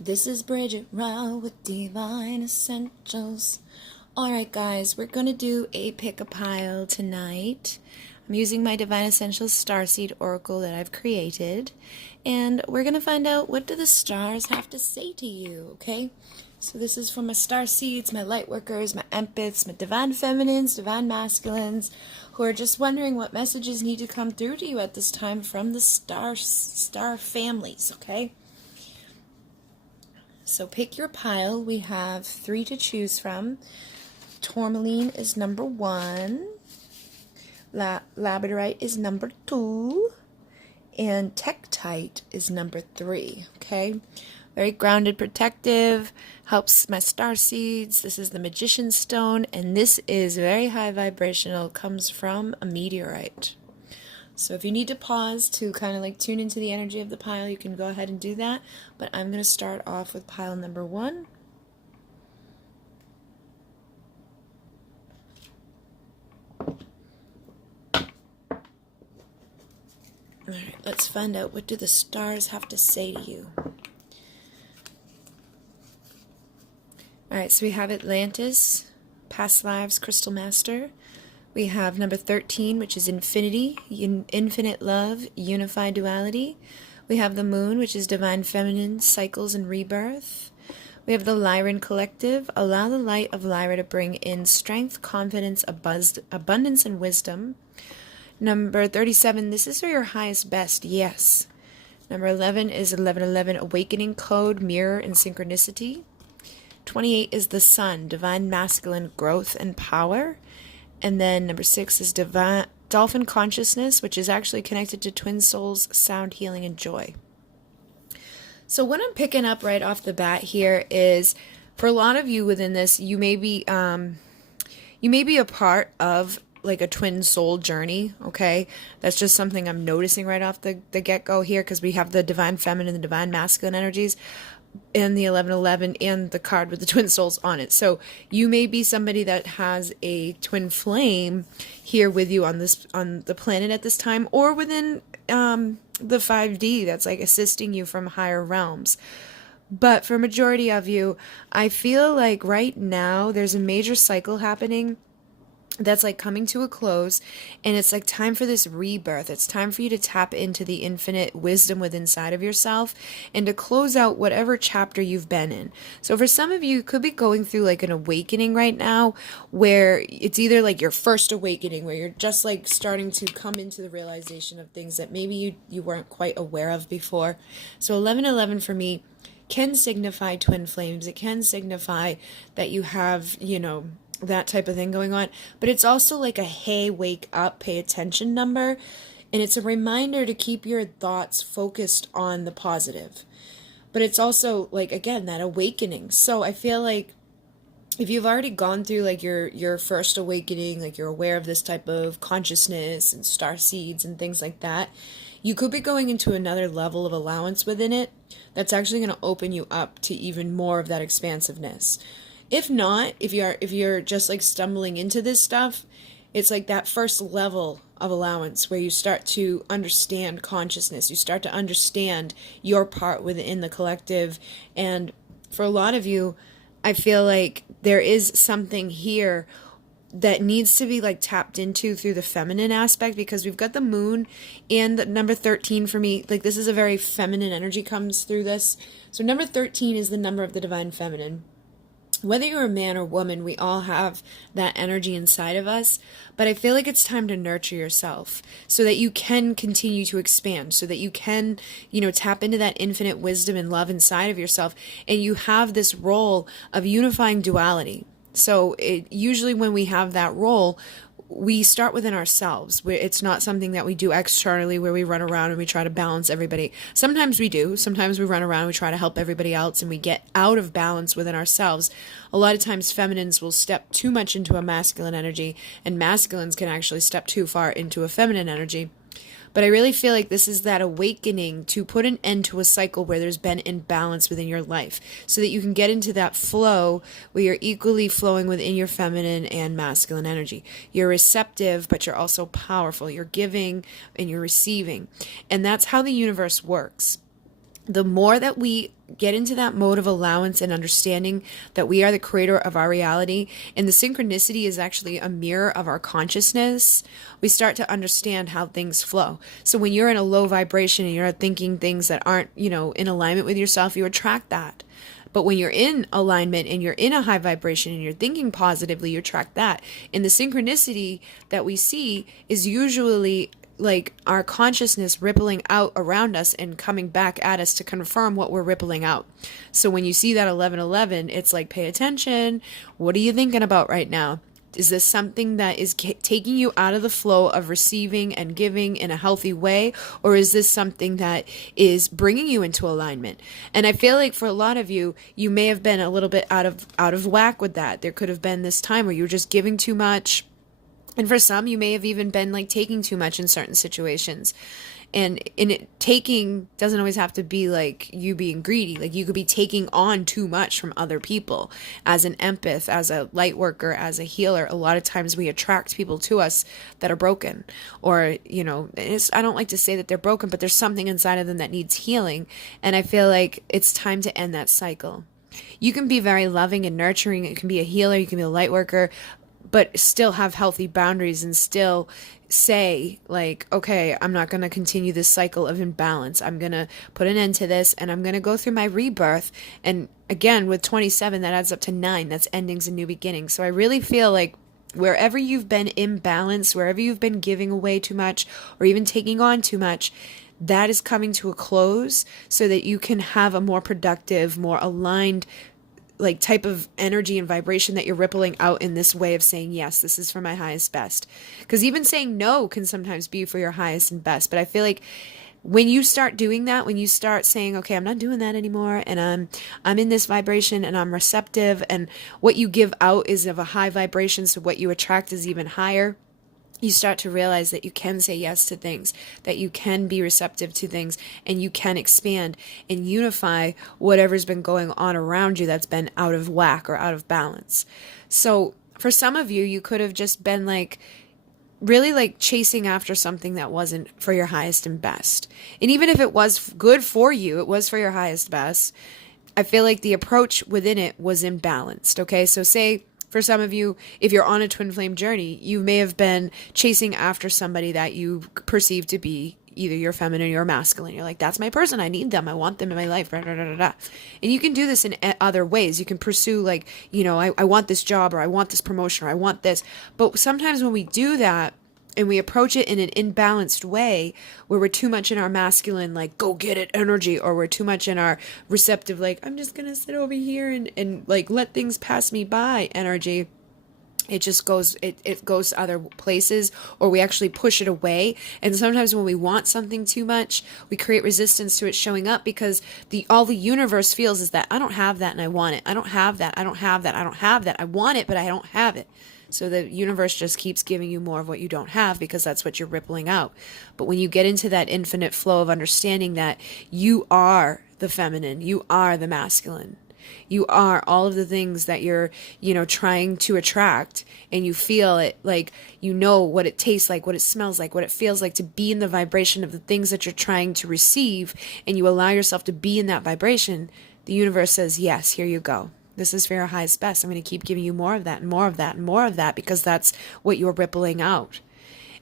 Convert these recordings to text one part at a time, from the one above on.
This is Bridget Rao with Divine Essentials. Alright guys, we're going to do a pick-a-pile tonight. I'm using my Divine Essentials Starseed Oracle that I've created. And we're going to find out, what do the stars have to say to you, okay? So this is for my starseeds, my light workers, my empaths, my divine feminines, divine masculines, who are just wondering what messages need to come through to you at this time from the star families, okay? So pick your pile. We have 3 to choose from. Tourmaline is number 1. Labradorite is number 2. And Tektite is number 3. Okay? Very grounded, protective. Helps my star seeds. This is the Magician's Stone. And this is very high vibrational. Comes from a meteorite. So if you need to pause to kind of like tune into the energy of the pile, you can go ahead and do that. But I'm going to start off with pile number 1. Alright, let's find out, what do the stars have to say to you? Alright, so we have Atlantis, Past Lives, Crystal Master. We have number 13, which is Infinity, Infinite Love, Unified Duality. We have the Moon, which is Divine Feminine, Cycles and Rebirth. We have the Lyran Collective, Allow the Light of Lyra to bring in strength, confidence, abundance, and wisdom. Number 37, this is for your highest best, yes. Number 11 is 1111, Awakening Code, Mirror, and Synchronicity. 28 is the Sun, Divine Masculine, Growth and Power. And then number 6 is Dolphin Consciousness, which is actually connected to Twin Souls, Sound Healing, and Joy. So what I'm picking up right off the bat here is, for a lot of you within this, you may be a part of like a twin soul journey, okay? That's just something I'm noticing right off the get-go here, because we have the Divine Feminine and the Divine Masculine energies, and the 1111 and the card with the twin souls on it. So you may be somebody that has a twin flame here with you on the planet at this time, or within the 5D that's like assisting you from higher realms. But for majority of you, I feel like right now there's a major cycle happening that's like coming to a close, and it's like time for this rebirth. It's time for you to tap into the infinite wisdom within inside of yourself and to close out whatever chapter you've been in. So for some of you, you could be going through like an awakening right now, where it's either like your first awakening, where you're just like starting to come into the realization of things that maybe you weren't quite aware of before. So 1111 for me can signify twin flames. It can signify that you have, that type of thing going on, but it's also like a hey, wake up, pay attention number, and it's a reminder to keep your thoughts focused on the positive. But it's also like, again, that awakening. So I feel like if you've already gone through like your first awakening, like you're aware of this type of consciousness and star seeds and things like that, you could be going into another level of allowance within it that's actually going to open you up to even more of that expansiveness. If not, if you're just like stumbling into this stuff, it's like that first level of allowance where you start to understand consciousness. You start to understand your part within the collective. And for a lot of you, I feel like there is something here that needs to be like tapped into through the feminine aspect, because we've got the Moon and the number 13 for me. Like, this is a very feminine energy comes through this. So number 13 is the number of the Divine Feminine. Whether you're a man or woman, we all have that energy inside of us, but I feel like it's time to nurture yourself so that you can continue to expand, so that you can, tap into that infinite wisdom and love inside of yourself, and you have this role of unifying duality. So usually when we have that role, we start within ourselves. It's not something that we do externally where we run around and we try to balance everybody. Sometimes we do. Sometimes we run around and we try to help everybody else and we get out of balance within ourselves. A lot of times feminines will step too much into a masculine energy, and masculines can actually step too far into a feminine energy. But I really feel like this is that awakening to put an end to a cycle where there's been imbalance within your life, so that you can get into that flow where you're equally flowing within your feminine and masculine energy. You're receptive, but you're also powerful. You're giving and you're receiving. And that's how the universe works. The more that we get into that mode of allowance and understanding that we are the creator of our reality, and the synchronicity is actually a mirror of our consciousness, we start to understand how things flow. So when you're in a low vibration and you're thinking things that aren't, in alignment with yourself, you attract that. But when you're in alignment and you're in a high vibration and you're thinking positively, you attract that. And the synchronicity that we see is usually like our consciousness rippling out around us and coming back at us to confirm what we're rippling out. So when you see that 1111, it's like, pay attention. What are you thinking about right now? Is this something that is taking you out of the flow of receiving and giving in a healthy way? Or is this something that is bringing you into alignment? And I feel like for a lot of you, you may have been a little bit out of whack with that. There could have been this time where you were just giving too much. And for some, you may have even been like taking too much in certain situations. And taking doesn't always have to be like you being greedy. Like you could be taking on too much from other people. As an empath, as a light worker, as a healer, a lot of times we attract people to us that are broken. Or, I don't like to say that they're broken, but there's something inside of them that needs healing. And I feel like it's time to end that cycle. You can be very loving and nurturing. You can be a healer. You can be a light worker, but still have healthy boundaries and still say like, okay, I'm not going to continue this cycle of imbalance. I'm going to put an end to this and I'm going to go through my rebirth. And again, with 27, that adds up to 9. That's endings and new beginnings. So I really feel like wherever you've been imbalanced, wherever you've been giving away too much or even taking on too much, that is coming to a close so that you can have a more productive, more aligned like type of energy and vibration that you're rippling out in this way of saying, yes, this is for my highest best. Because even saying no can sometimes be for your highest and best. But I feel like when you start doing that, when you start saying, okay, I'm not doing that anymore, and I'm in this vibration and I'm receptive, and what you give out is of a high vibration, so what you attract is even higher. You start to realize that you can say yes to things, that you can be receptive to things, and you can expand and unify whatever's been going on around you that's been out of whack or out of balance. So for some of you, you could have just been like, really like chasing after something that wasn't for your highest and best. And even if it was good for you, it was for your highest best, I feel like the approach within it was imbalanced. Okay, so say, for some of you, if you're on a twin flame journey, you may have been chasing after somebody that you perceive to be either your feminine or your masculine. You're like, that's my person. I need them. I want them in my life. And you can do this in other ways. You can pursue like, I want this job, or I want this promotion, or I want this. But sometimes when we do that, and we approach it in an imbalanced way where we're too much in our masculine, like, go get it energy, or we're too much in our receptive, like, I'm just going to sit over here and like let things pass me by energy. It just goes, it goes to other places, or we actually push it away. And sometimes when we want something too much, we create resistance to it showing up, because all the universe feels is that I don't have that and I want it. I don't have that. I don't have that. I don't have that. I want it, but I don't have it. So the universe just keeps giving you more of what you don't have, because that's what you're rippling out. But when you get into that infinite flow of understanding that you are the feminine, you are the masculine, you are all of the things that you're, trying to attract, and you feel it, like, what it tastes like, what it smells like, what it feels like to be in the vibration of the things that you're trying to receive, and you allow yourself to be in that vibration, the universe says, yes, here you go. This is for your highest best. I'm going to keep giving you more of that and more of that and more of that, because that's what you're rippling out.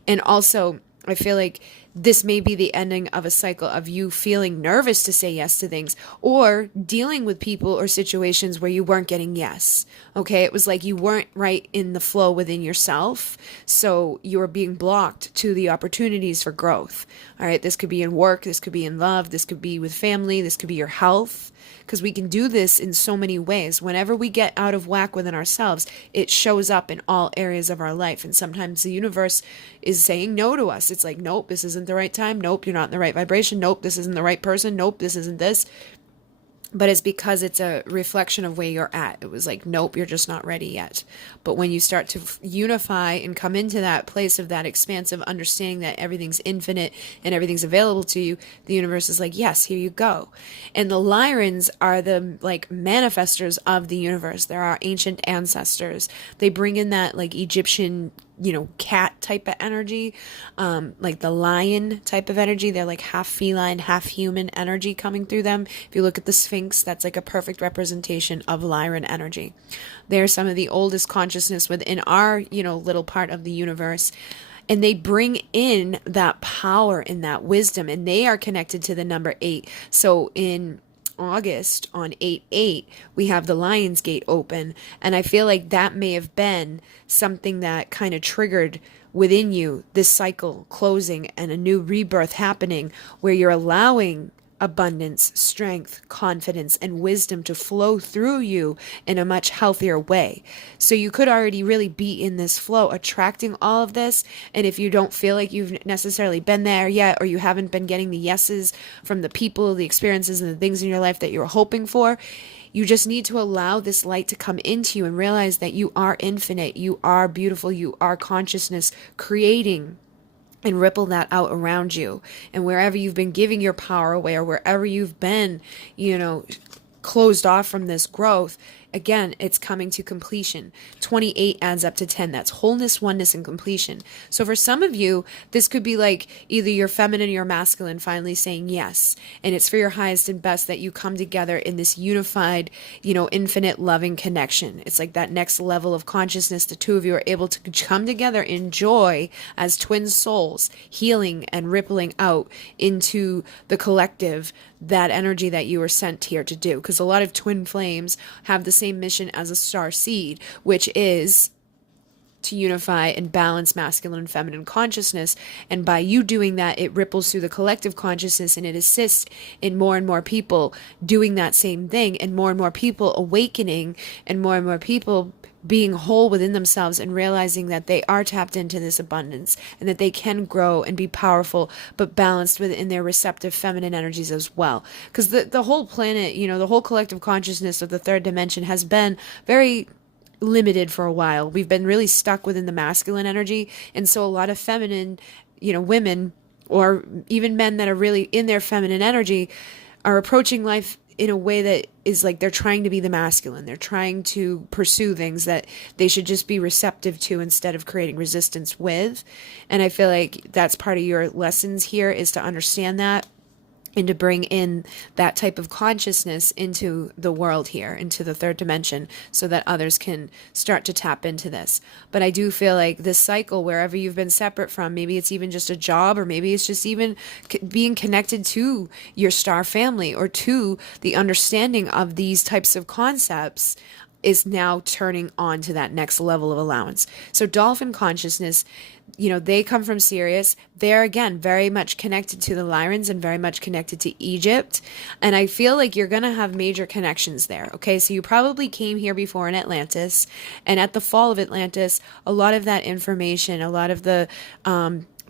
And also, I feel like this may be the ending of a cycle of you feeling nervous to say yes to things, or dealing with people or situations where you weren't getting yes. Okay, it was like you weren't right in the flow within yourself, so you were being blocked to the opportunities for growth. All right, this could be in work, this could be in love, this could be with family, this could be your health. Because we can do this in so many ways. Whenever we get out of whack within ourselves, it shows up in all areas of our life. And sometimes the universe is saying no to us. It's like, nope, this isn't the right time. Nope, you're not in the right vibration. Nope, this isn't the right person. Nope, this isn't this. But it's because it's a reflection of where you're at. It was like, nope, you're just not ready yet. But when you start to unify and come into that place of that expansive understanding that everything's infinite and everything's available to you, the universe is like, yes, here you go. And the Lyrans are the like manifestors of the universe. They're our ancient ancestors. They bring in that like Egyptian cat type of energy, like the lion type of energy. They're like half feline, half human energy coming through them. If you look at the Sphinx, that's like a perfect representation of Lyran energy. They're some of the oldest consciousness within our, little part of the universe. And they bring in that power and that wisdom, and they are connected to the number 8. So in August on 8/8, we have the Lion's Gate open. And I feel like that may have been something that kind of triggered within you this cycle closing and a new rebirth happening, where you're allowing abundance, strength, confidence, and wisdom to flow through you in a much healthier way. So you could already really be in this flow, attracting all of this. And if you don't feel like you've necessarily been there yet, or you haven't been getting the yeses from the people, the experiences, and the things in your life that you're hoping for, you just need to allow this light to come into you and realize that you are infinite, you are beautiful, you are consciousness creating, and ripple that out around you. And wherever you've been giving your power away, or wherever you've been, closed off from this growth, again, it's coming to completion. 28 adds up to 10. That's wholeness, oneness, and completion. So for some of you, this could be like either your feminine or your masculine finally saying yes. And it's for your highest and best that you come together in this unified, infinite loving connection. It's like that next level of consciousness. The two of you are able to come together in joy as twin souls, healing and rippling out into the collective, that energy that you were sent here to do. Because a lot of twin flames have the same mission as a star seed, which is to unify and balance masculine and feminine consciousness. And by you doing that, it ripples through the collective consciousness, and it assists in more and more people doing that same thing, and more people awakening, and more people being whole within themselves and realizing that they are tapped into this abundance, and that they can grow and be powerful, but balanced within their receptive feminine energies as well. Because the whole planet, the whole collective consciousness of the third dimension has been very limited for a while. We've been really stuck within the masculine energy. And so a lot of feminine, women, or even men that are really in their feminine energy, are approaching life in a way that is like they're trying to be the masculine. They're trying to pursue things that they should just be receptive to instead of creating resistance with. And I feel like that's part of your lessons here, is to understand that, and to bring in that type of consciousness into the world here, into the third dimension, so that others can start to tap into this. But I do feel like this cycle, wherever you've been separate from, maybe it's even just a job, or maybe it's just even being connected to your star family, or to the understanding of these types of concepts, is now turning on to that next level of allowance. So dolphin consciousness, they come from Sirius. They're, again, very much connected to the Lyrans and very much connected to Egypt. And I feel like you're going to have major connections there. Okay, so you probably came here before in Atlantis. And at the fall of Atlantis, a lot of that information, a lot of the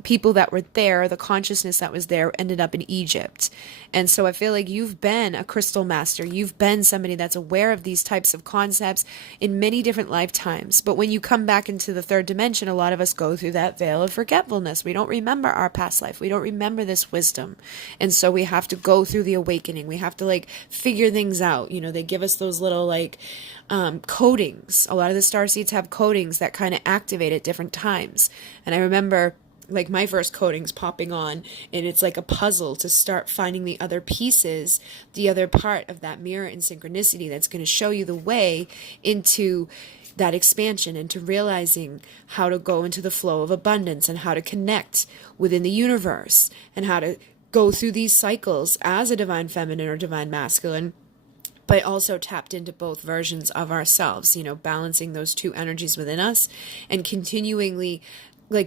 people that were there, the consciousness that was there, ended up in Egypt. And so I feel like you've been a crystal master. You've been somebody that's aware of these types of concepts in many different lifetimes. But when you come back into the third dimension, a lot of us go through that veil of forgetfulness. We don't remember our past life. We don't remember this wisdom. And so we have to go through the awakening. We have to figure things out. They give us those little codings. A lot of the starseeds have codings that kind of activate at different times. And I remember my first coding's popping on, and it's like a puzzle to start finding the other pieces, the other part of that mirror and synchronicity that's going to show you the way into that expansion, into realizing how to go into the flow of abundance, and how to connect within the universe, and how to go through these cycles as a divine feminine or divine masculine, but also tapped into both versions of ourselves, balancing those two energies within us, and continually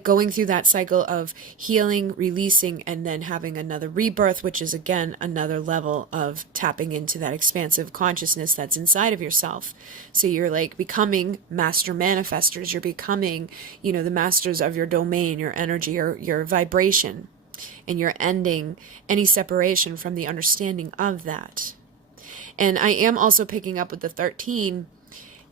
going through that cycle of healing, releasing, and then having another rebirth, which is, again, another level of tapping into that expansive consciousness that's inside of yourself. So you're becoming master manifestors. You're becoming, the masters of your domain, your energy, your vibration, and you're ending any separation from the understanding of that. And I am also picking up with the 13,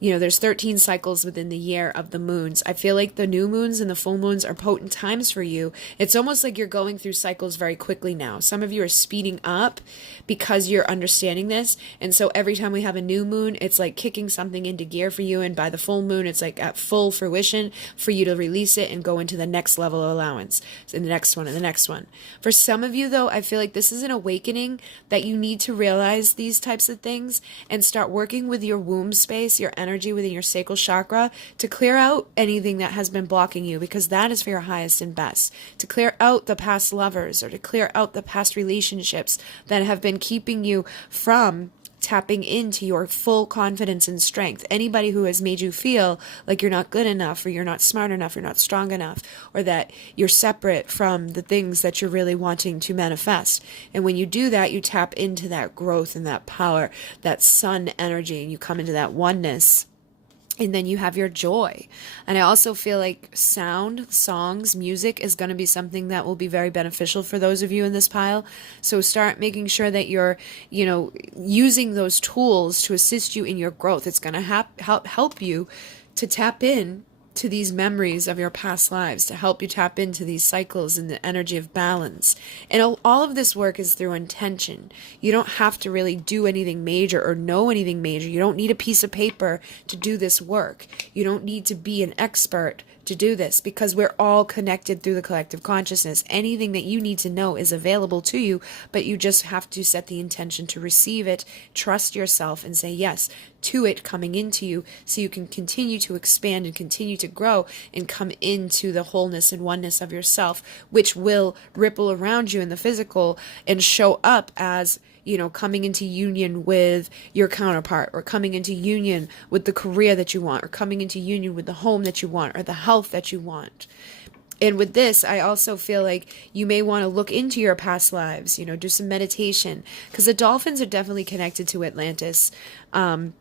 there's 13 cycles within the year of the moons. I feel like the new moons and the full moons are potent times for you. It's almost like you're going through cycles very quickly now. Some of you are speeding up because you're understanding this. And so every time we have a new moon, it's like kicking something into gear for you. And by the full moon, it's like at full fruition for you to release it and go into the next level of allowance. So the next one and the next one. For some of you, though, I feel like this is an awakening that you need to realize these types of things and start working with your womb space, your energy within your sacral chakra, to clear out anything that has been blocking you, because that is for your highest and best. To clear out the past lovers, or to clear out the past relationships that have been keeping you from tapping into your full confidence and strength. Anybody who has made you feel like you're not good enough, or you're not smart enough, you're not strong enough, or that you're separate from the things that you're really wanting to manifest. And when you do that, you tap into that growth and that power, that sun energy, and you come into that oneness. And then you have your joy. And I also feel like sound, songs, music is going to be something that will be very beneficial for those of you in this pile. So start making sure that you're, using those tools to assist you in your growth. It's going to help you to tap in to these memories of your past lives, to help you tap into these cycles and the energy of balance. And all of this work is through intention. You don't have to really do anything major or know anything major. You don't need a piece of paper to do this work. You don't need to be an expert to do this, because we're all connected through the collective consciousness. Anything that you need to know is available to you, but you just have to set the intention to receive it, trust yourself, and say yes to it coming into you, so you can continue to expand and continue to grow and come into the wholeness and oneness of yourself, which will ripple around you in the physical and show up as coming into union with your counterpart, or coming into union with the career that you want, or coming into union with the home that you want, or the health that you want. And with this, I also feel like you may want to look into your past lives, do some meditation, because the dolphins are definitely connected to Atlantis. And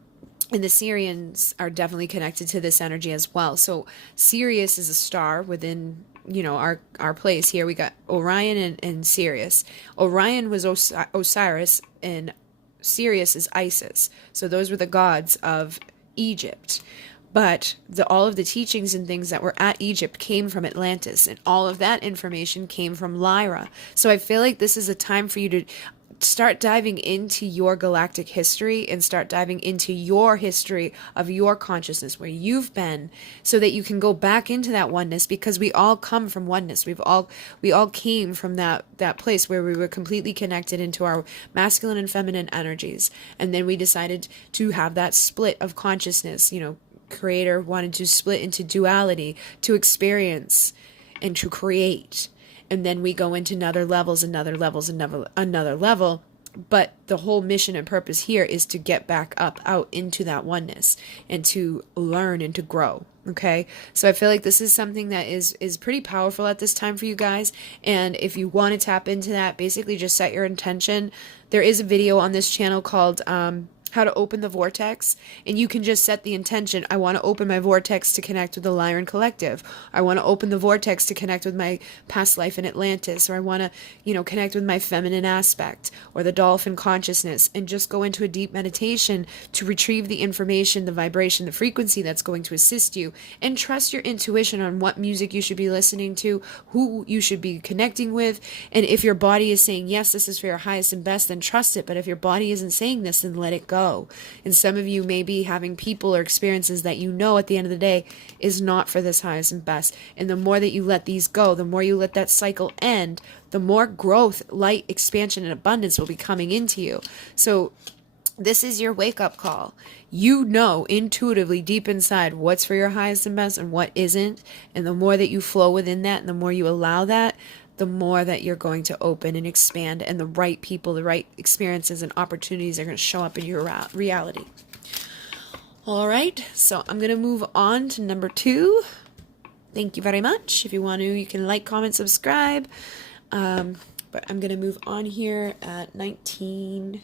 the Sirians are definitely connected to this energy as well. So Sirius is a star within our place here. We got Orion and Sirius. Orion was Osiris, and Sirius is Isis. So those were the gods of Egypt. But all of the teachings and things that were at Egypt came from Atlantis, and all of that information came from Lyra. So I feel like this is a time for you to start diving into your galactic history and start diving into your history of your consciousness, where you've been, so that you can go back into that oneness, because we all come from oneness. We all came from that place where we were completely connected into our masculine and feminine energies. And then we decided to have that split of consciousness. Creator wanted to split into duality to experience and to create. And then we go into another level. But the whole mission and purpose here is to get back up out into that oneness and to learn and to grow. Okay. So I feel like this is something that is pretty powerful at this time for you guys. And if you want to tap into that, basically just set your intention. There is a video on this channel called, how to open the vortex, and you can just set the intention. I want to open my vortex to connect with the Lyran collective. I want to open the vortex to connect with my past life in Atlantis, or I want to, connect with my feminine aspect or the dolphin consciousness, and just go into a deep meditation to retrieve the information, the vibration, the frequency that's going to assist you, and trust your intuition on what music you should be listening to, who you should be connecting with. And if your body is saying, yes, this is for your highest and best, then trust it. But if your body isn't saying this, then let it go. And some of you may be having people or experiences that at the end of the day is not for this highest and best. And the more that you let these go, the more you let that cycle end, the more growth, light, expansion, and abundance will be coming into you. So this is your wake-up call. You know intuitively deep inside what's for your highest and best and what isn't. And the more that you flow within that, and the more you allow that, the more that you're going to open and expand, and the right people, the right experiences and opportunities are going to show up in your reality. All right, so I'm going to move on to number 2. Thank you very much. If you want to, you can like, comment, subscribe. But I'm going to move on here at 19.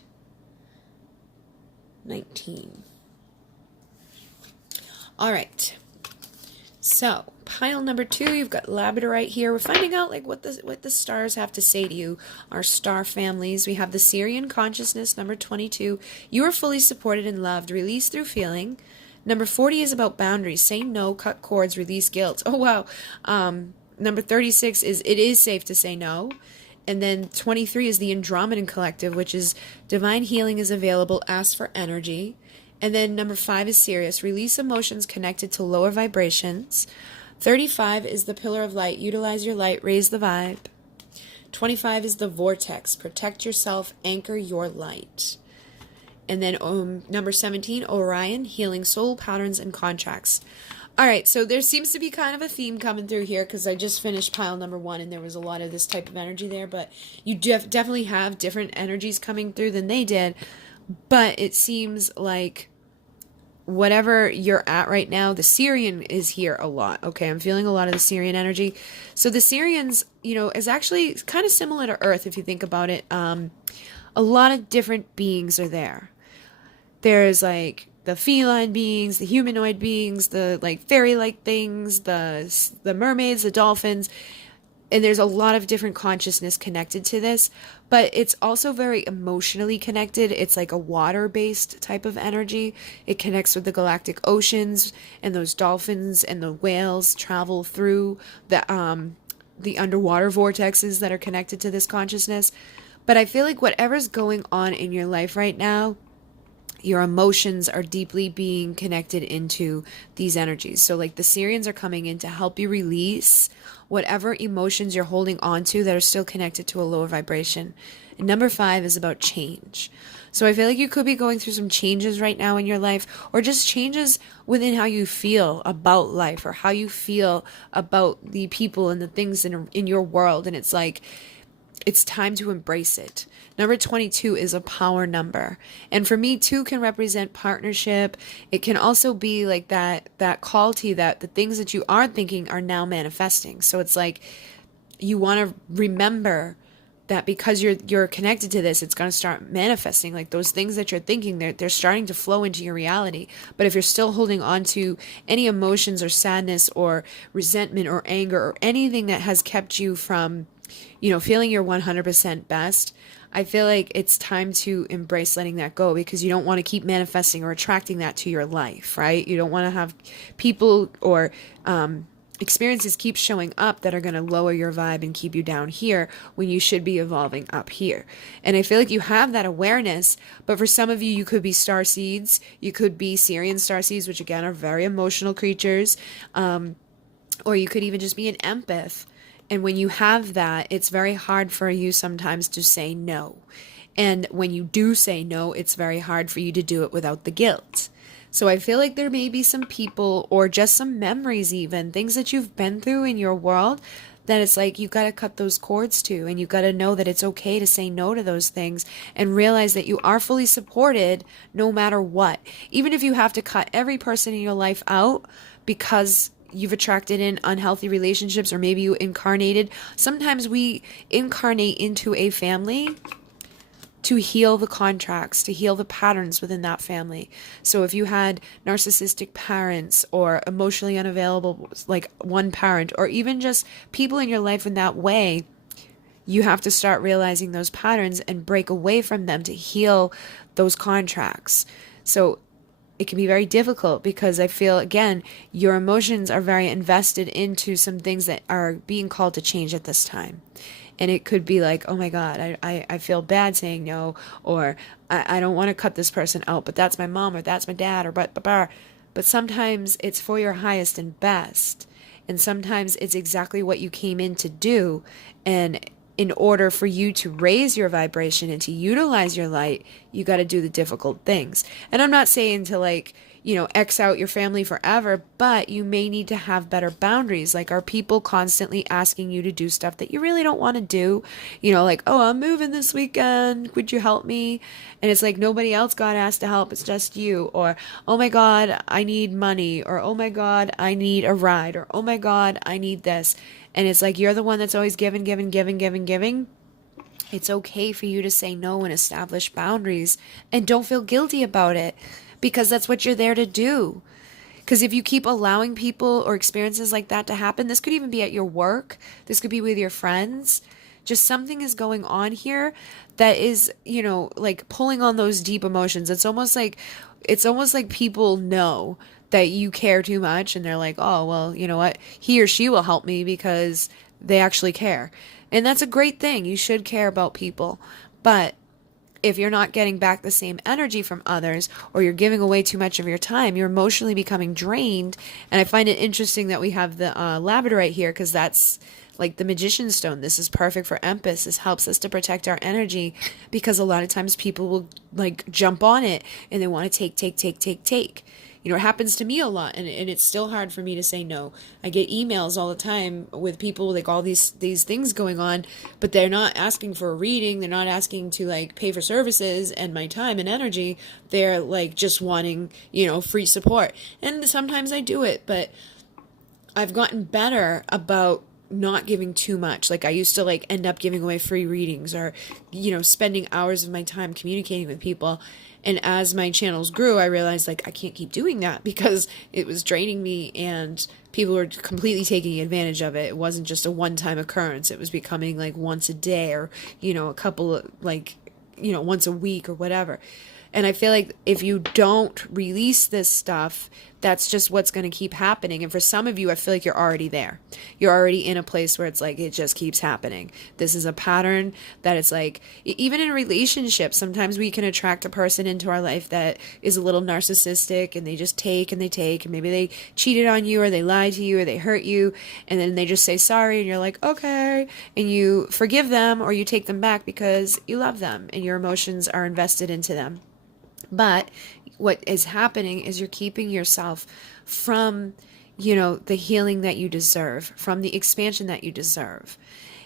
All right. So, pile number 2, you've got labradorite here. We're finding out what the stars have to say to you, our star families. We have the Syrian consciousness, number 22. You are fully supported and loved, released through feeling. Number 40 is about boundaries. Say no, cut cords, release guilt. Oh, wow. Number 36 is it is safe to say no. And then 23 is the Andromedan Collective, which is divine healing is available, ask for energy. And then number 5 is serious, release emotions connected to lower vibrations. 35 is the Pillar of Light, utilize your light, raise the vibe. 25 is the Vortex, protect yourself, anchor your light. And then number 17, Orion, healing soul patterns and contracts. All right, so there seems to be kind of a theme coming through here because I just finished pile number 1 and there was a lot of this type of energy there, but you definitely have different energies coming through than they did. But it seems like whatever you're at right now, the Syrian is here a lot. Okay, I'm feeling a lot of the Syrian energy. So the Syrians, is actually kind of similar to Earth if you think about it. A lot of different beings are there. There's like the feline beings, the humanoid beings, the like fairy-like things, the mermaids, the dolphins, and there's a lot of different consciousness connected to this, but it's also very emotionally connected. It's like a water-based type of energy. It connects with the galactic oceans, and those dolphins and the whales travel through the underwater vortexes that are connected to this consciousness. But I feel like whatever's going on in your life right now, your emotions are deeply being connected into these energies. So like the Syrians are coming in to help you release whatever emotions you're holding on to that are still connected to a lower vibration. And number 5 is about change. So I feel like you could be going through some changes right now in your life, or just changes within how you feel about life, or how you feel about the people and the things in your world. And it's like, it's time to embrace it. Number 22 is a power number. And for me, 2 can represent partnership. It can also be like that call to you that the things that you aren't thinking are now manifesting. So it's like you want to remember that because you're connected to this, it's going to start manifesting. Like those things that you're thinking, they're starting to flow into your reality. But if you're still holding on to any emotions or sadness or resentment or anger or anything that has kept you from feeling your 100% best, I feel like it's time to embrace letting that go, because you don't want to keep manifesting or attracting that to your life, right? You don't want to have people or experiences keep showing up that are going to lower your vibe and keep you down here when you should be evolving up here. And I feel like you have that awareness, but for some of you, you could be starseeds, you could be Syrian starseeds, which again are very emotional creatures, or you could even just be an empath. And when you have that, it's very hard for you sometimes to say no. And when you do say no, it's very hard for you to do it without the guilt. So I feel like there may be some people, or just some memories even, things that you've been through in your world, that it's like you've got to cut those cords to, and you've got to know that it's okay to say no to those things, and realize that you are fully supported no matter what. Even if you have to cut every person in your life out because you've attracted in unhealthy relationships, or maybe you incarnated. Sometimes we incarnate into a family to heal the contracts, to heal the patterns within that family. So if you had narcissistic parents, or emotionally unavailable, like one parent, or even just people in your life in that way, you have to start realizing those patterns and break away from them to heal those contracts. So it can be very difficult, because I feel, again, your emotions are very invested into some things that are being called to change at this time. And it could be like, oh my God, I feel bad saying no, or I don't want to cut this person out, but that's my mom, or that's my dad, or but sometimes it's for your highest and best. And sometimes it's exactly what you came in to do. And in order for you to raise your vibration and to utilize your light, you got to do the difficult things. And I'm not saying to X out your family forever, but you may need to have better boundaries. Like, are people constantly asking you to do stuff that you really don't want to do? Like, oh, I'm moving this weekend, would you help me? And it's like nobody else got asked to help, it's just you. Or, oh my God, I need money. Or, oh my God, I need a ride. Or, oh my God, I need this. And it's like you're the one that's always giving. It's okay for you to say no and establish boundaries, and don't feel guilty about it, because that's what you're there to do. Because if you keep allowing people or experiences like that to happen, this could even be at your work, this could be with your friends, Just something is going on here that is, like pulling on those deep emotions. It's almost like people know that you care too much and they're like, "Oh, well, you know what? He or she will help me because they actually care." And that's a great thing. You should care about people. But if you're not getting back the same energy from others, or you're giving away too much of your time, you're emotionally becoming drained. And I find it interesting that we have the labradorite here, because that's like the magician's stone. This is perfect for empaths. This helps us to protect our energy, because a lot of times people will like jump on it and they want to take. It happens to me a lot, and it's still hard for me to say no. I get emails all the time with people like all these things going on, but they're not asking for a reading. They're not asking to like pay for services and my time and energy. They're like just wanting, free support. And sometimes I do it, but I've gotten better about not giving too much. Like I used to like end up giving away free readings, or spending hours of my time communicating with people. And as my channels grew, I realized like I can't keep doing that, because it was draining me and people were completely taking advantage of it. It wasn't just a one-time occurrence. It was becoming like once a day, or a couple of like once a week or whatever. And I feel like if you don't release this stuff, that's just what's going to keep happening. And for some of you, I feel like you're already there. You're already in a place where it's like, it just keeps happening. This is a pattern that it's like, even in relationships, sometimes we can attract a person into our life that is a little narcissistic, and they just take and they take, and maybe they cheated on you, or they lied to you, or they hurt you. And then they just say sorry, and you're like, okay. And you forgive them, or you take them back because you love them and your emotions are invested into them. But what is happening is you're keeping yourself from, the healing that you deserve, from the expansion that you deserve.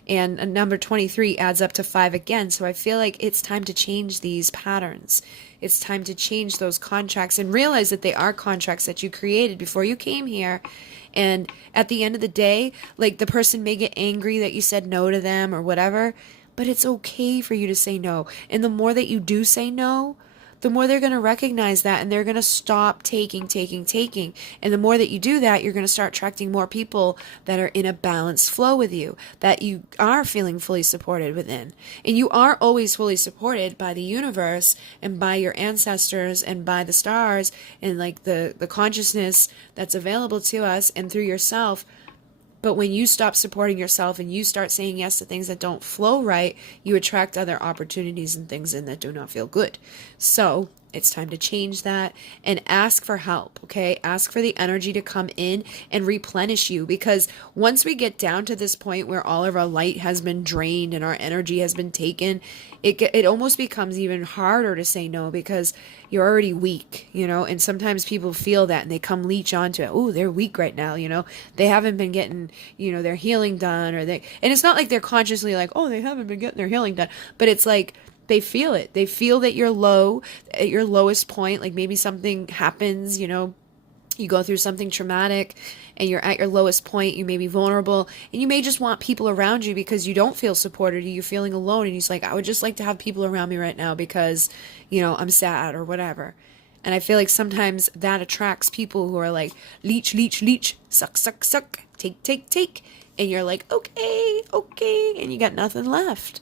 And number 23 adds up to 5 again. So I feel like it's time to change these patterns. It's time to change those contracts and realize that they are contracts that you created before you came here. And at the end of the day, like the person may get angry that you said no to them or whatever, but it's okay for you to say no. And the more that you do say no, the more they're going to recognize that, and they're going to stop taking. And the more that you do that, you're going to start attracting more people that are in a balanced flow with you, that you are feeling fully supported within. And you are always fully supported by the universe and by your ancestors and by the stars and like the consciousness that's available to us and through yourself. But when you stop supporting yourself and you start saying yes to things that don't flow right, you attract other opportunities and things in that do not feel good. So it's time to change that and ask for help, okay? Ask for the energy to come in and replenish you, because once we get down to this point where all of our light has been drained and our energy has been taken, it almost becomes even harder to say no, because you're already weak, and sometimes people feel that and they come leech onto it. Oh, they're weak right now, they haven't been getting, their healing done, and it's not like they're consciously like, oh, they haven't been getting their healing done, but it's like, they feel it. They feel that you're low, at your lowest point. Like maybe something happens, you go through something traumatic and you're at your lowest point. You may be vulnerable, and you may just want people around you because you don't feel supported, or you're feeling alone. And you're like, I would just like to have people around me right now because, I'm sad or whatever. And I feel like sometimes that attracts people who are like, leech, suck, take. And you're like, okay. And you got nothing left.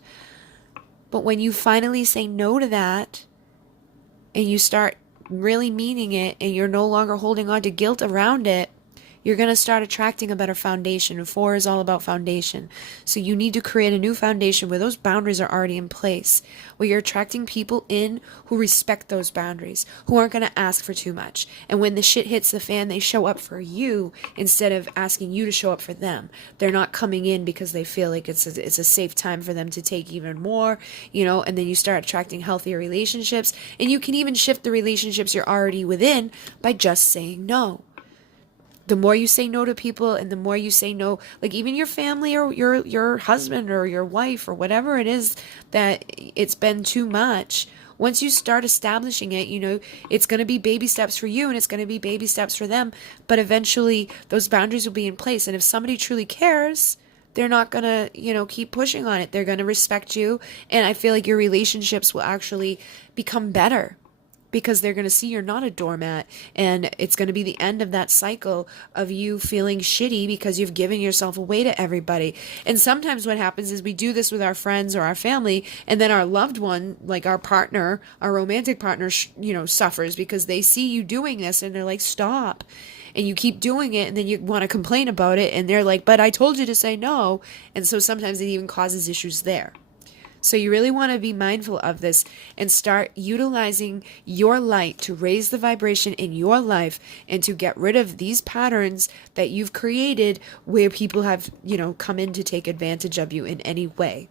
But when you finally say no to that and you start really meaning it, and you're no longer holding on to guilt around it, you're going to start attracting a better foundation. And 4 is all about foundation. So you need to create a new foundation where those boundaries are already in place, where you're attracting people in who respect those boundaries, who aren't going to ask for too much. And when the shit hits the fan, they show up for you instead of asking you to show up for them. They're not coming in because they feel like it's a safe time for them to take even more, and then you start attracting healthier relationships. And you can even shift the relationships you're already within by just saying no. The more you say no to people, and the more you say no, like even your family or your husband or your wife or whatever it is that it's been too much, once you start establishing it, it's going to be baby steps for you and it's going to be baby steps for them. But eventually those boundaries will be in place. And if somebody truly cares, they're not going to, keep pushing on it. They're going to respect you. And I feel like your relationships will actually become better. because they're going to see you're not a doormat, and it's going to be the end of that cycle of you feeling shitty because you've given yourself away to everybody. And sometimes what happens is we do this with our friends or our family, and then our loved one, like our partner, our romantic partner, suffers because they see you doing this and they're like, stop. And you keep doing it, and then you want to complain about it, and they're like, but I told you to say no. And so sometimes it even causes issues there. So you really want to be mindful of this and start utilizing your light to raise the vibration in your life and to get rid of these patterns that you've created where people have, come in to take advantage of you in any way.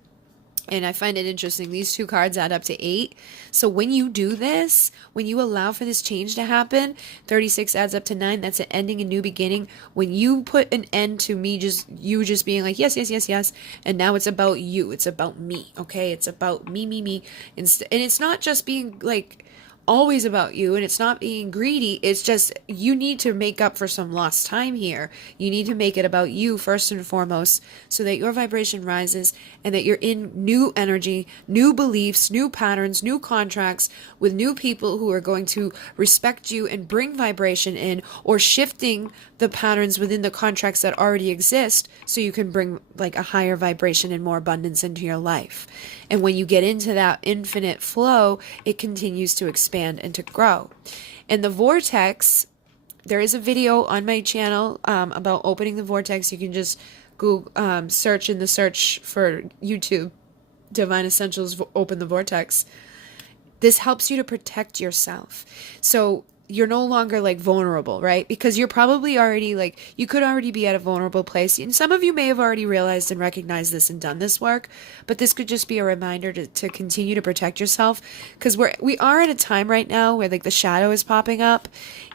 And I find it interesting. These 2 cards add up to 8. So when you do this, when you allow for this change to happen, 36 adds up to 9. That's an ending, a new beginning. When you put an end to you just being like, yes, yes, yes, yes. And now it's about you. It's about me. Okay. It's about me, me, me. And it's not just being like always about you, and it's not being greedy. It's just you need to make up for some lost time here. You need to make it about you first and foremost so that your vibration rises and that you're in new energy, new beliefs, new patterns, new contracts with new people who are going to respect you and bring vibration in, or shifting the patterns within the contracts that already exist so you can bring like a higher vibration and more abundance into your life. And when you get into that infinite flow, it continues to expand and to grow. And the vortex, there is a video on my channel about opening the vortex. You can just Google, search in the search for YouTube, Divine Essentials Open the Vortex. This helps you to protect yourself. So you're no longer like vulnerable, right? Because you're probably already you could already be at a vulnerable place. And some of you may have already realized and recognized this and done this work, but this could just be a reminder to continue to protect yourself. Because we are at a time right now where like the shadow is popping up.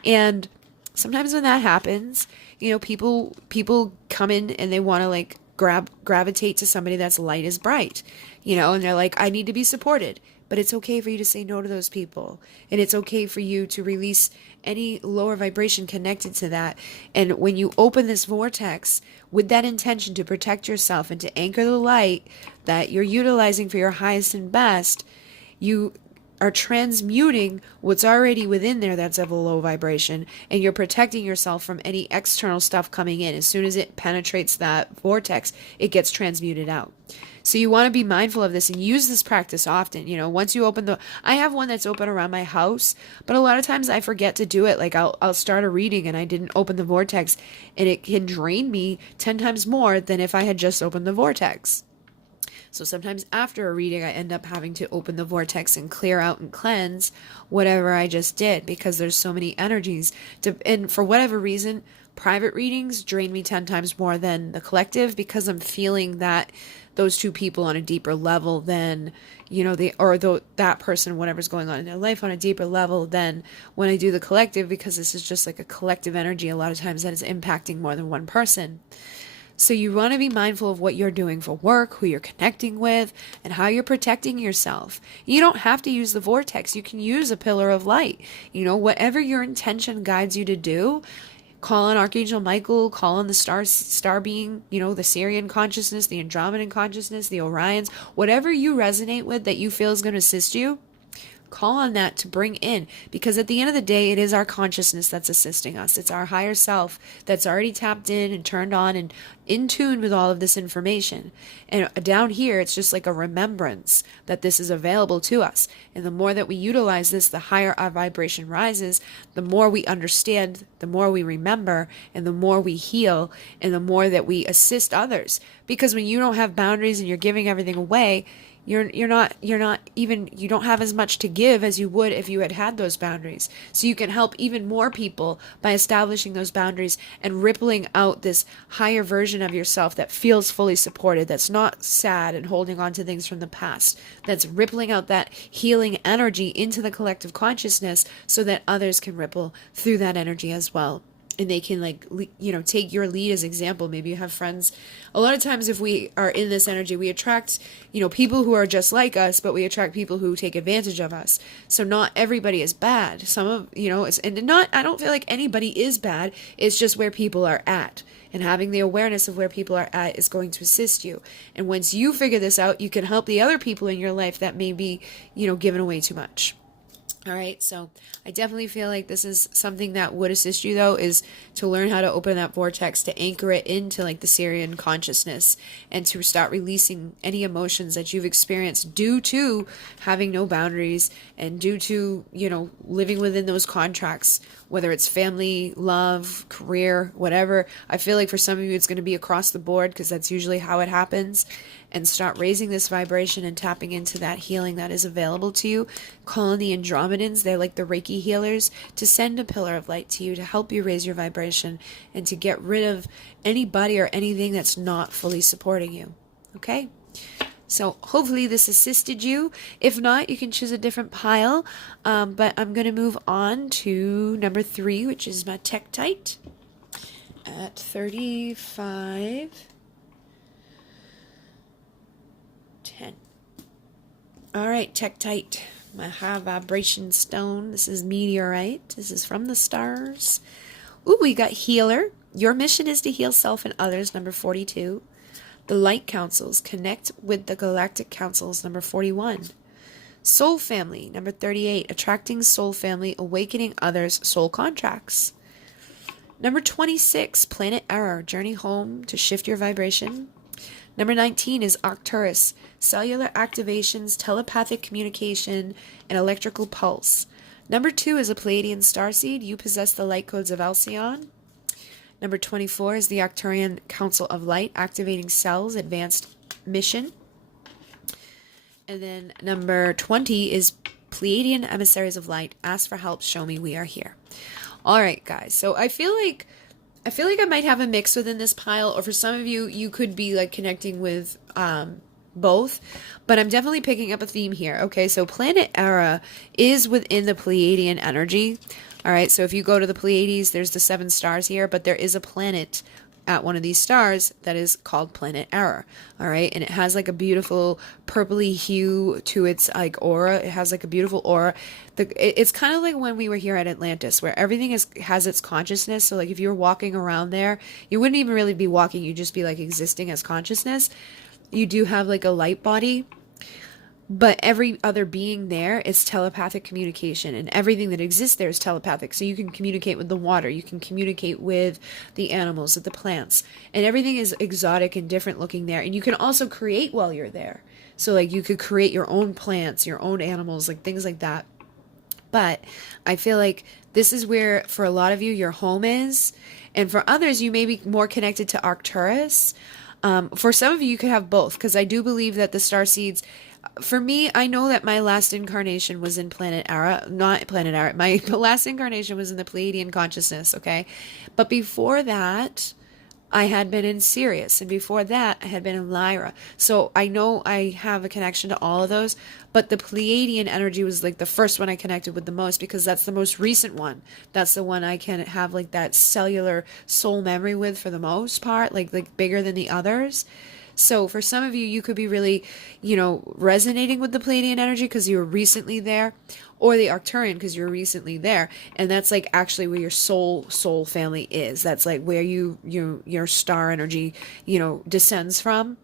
And sometimes when that happens, people come in and they want to like gravitate to somebody that's light as bright, and they're like, I need to be supported. But it's okay for you to say no to those people. And it's okay for you to release any lower vibration connected to that. And when you open this vortex with that intention to protect yourself and to anchor the light that you're utilizing for your highest and best, you are transmuting what's already within there that's of a low vibration, and you're protecting yourself from any external stuff coming in. As soon as it penetrates that vortex, it gets transmuted out. So you want to be mindful of this and use this practice often. Once you open I have one that's open around my house, but a lot of times I forget to do it. Like I'll start a reading and I didn't open the vortex, and it can drain me 10 times more than if I had just opened the vortex. So sometimes after a reading, I end up having to open the vortex and clear out and cleanse whatever I just did, because there's so many energies. And for whatever reason, private readings drain me 10 times more than the collective, because I'm feeling that those 2 people on a deeper level than, that person, whatever's going on in their life on a deeper level than when I do the collective, because this is just like a collective energy a lot of times that is impacting more than one person. So you want to be mindful of what you're doing for work, who you're connecting with, and how you're protecting yourself. You don't have to use the vortex. You can use a pillar of light. Whatever your intention guides you to do, call on Archangel Michael, call on the star being, the Syrian consciousness, the Andromedan consciousness, the Orions, whatever you resonate with that you feel is going to assist you. Call on that to bring in, because at the end of the day, it is our consciousness that's assisting us. It's our higher self that's already tapped in and turned on and in tune with all of this information. And down here, it's just like a remembrance that this is available to us. And the more that we utilize this, the higher our vibration rises, the more we understand, the more we remember, and the more we heal, and the more that we assist others. Because when you don't have boundaries and you're giving everything away, you don't have as much to give as you would if you had those boundaries. So you can help even more people by establishing those boundaries and rippling out this higher version of yourself that feels fully supported, that's not sad and holding on to things from the past, that's rippling out that healing energy into the collective consciousness so that others can ripple through that energy as well. And they can take your lead as example. Maybe you have friends. A lot of times if we are in this energy, we attract, people who are just like us, but we attract people who take advantage of us. So not everybody is bad. Some of, I don't feel like anybody is bad. It's just where people are at. And having the awareness of where people are at is going to assist you. And once you figure this out, you can help the other people in your life that may be, giving away too much. All right, so I definitely feel like this is something that would assist you, though, is to learn how to open that vortex, to anchor it into like the Sirian consciousness, and to start releasing any emotions that you've experienced due to having no boundaries and due to, living within those contracts, whether it's family, love, career, whatever. I feel like for some of you, it's going to be across the board because that's usually how it happens. And start raising this vibration and tapping into that healing that is available to you. Call on the Andromedans, they're like the Reiki healers, to send a pillar of light to you to help you raise your vibration and to get rid of anybody or anything that's not fully supporting you. Okay? So hopefully this assisted you. If not, you can choose a different pile. But I'm going to move on to number 3, which is my Tektite at 35. 10. All right, Tektite, my high vibration stone. This is meteorite. This is from the stars. Ooh, we got healer. Your mission is to heal self and others, number 42. The light councils, connect with the galactic councils, number 41. Soul family, number 38. Attracting soul family, awakening others, soul contracts. Number 26, planet error, journey home to shift your vibration. Number 19 is Arcturus, cellular activations, telepathic communication, and electrical pulse. Number 2 is a Pleiadian starseed. You possess the light codes of ALCYONE. Number 24 is the Arcturian Council of Light, activating cells, advanced mission. And then number 20 is Pleiadian emissaries of light. Ask for help, show me, we are here. All right, guys. So I feel like I might have a mix within this pile, or for some of you, you could be like connecting with both, but I'm definitely picking up a theme here. Okay, so planet Era is within the Pleiadian energy. All right, so if you go to the Pleiades, there's the 7 stars here, but there is a planet at one of these stars that is called planet Era. All right, and it has like a beautiful purpley hue to its like aura. It has like a beautiful aura. It's kind of like when we were here at Atlantis, where everything has its consciousness. So like if you were walking around there, you wouldn't even really be walking, you'd just be like existing as consciousness. You do have like a light body, but every other being there is telepathic communication, and everything that exists there is telepathic. So you can communicate with the water, you can communicate with the animals, with the plants, and everything is exotic and different looking there. And you can also create while you're there. So like you could create your own plants, your own animals, like things like that. But I feel like this is where, for a lot of you, your home is. And for others, you may be more connected to Arcturus. For some of you, you could have both, because I do believe that the starseeds, for me, I know that my last incarnation was in planet Era, not planet Era. My last incarnation was in the Pleiadian consciousness, okay? But before that, I had been in Sirius, and before that, I had been in Lyra. So I know I have a connection to all of those, but the Pleiadian energy was like the first one I connected with the most, because that's the most recent one. That's the one I can have like that cellular soul memory with for the most part, like bigger than the others. So for some of you, you could be really, resonating with the Pleiadian energy because you were recently there, or the Arcturian because you're recently there. And that's like actually where your soul family is. That's like where your star energy, descends from.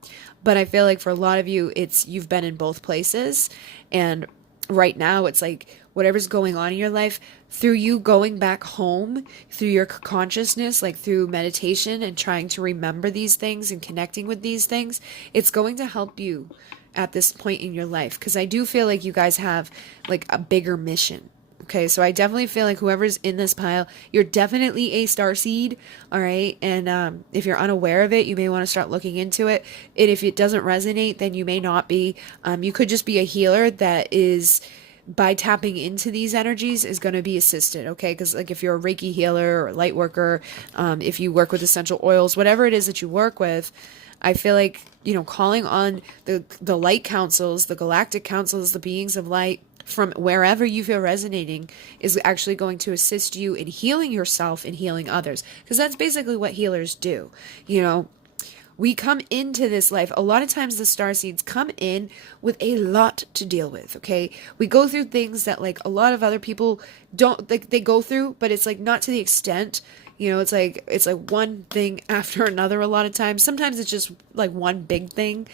But I feel like for a lot of you, you've been in both places. And right now it's like whatever's going on in your life, through you going back home, through your consciousness, like through meditation and trying to remember these things and connecting with these things, it's going to help you at this point in your life. Because I do feel like you guys have like a bigger mission. Okay, so I definitely feel like whoever's in this pile, you're definitely a starseed, all right? And if you're unaware of it, you may want to start looking into it. And if it doesn't resonate, then you may not be. You could just be a healer that is, by tapping into these energies, is going to be assisted, okay? Because like if you're a Reiki healer or a light worker, if you work with essential oils, whatever it is that you work with, I feel like, calling on the light councils, the galactic councils, the beings of light, from wherever you feel resonating, is actually going to assist you in healing yourself and healing others. Because that's basically what healers do. We come into this life, a lot of times the starseeds come in with a lot to deal with, okay? We go through things that like a lot of other people don't, like they go through, but it's like not to the extent, it's like one thing after another a lot of times. Sometimes it's just like one big thing.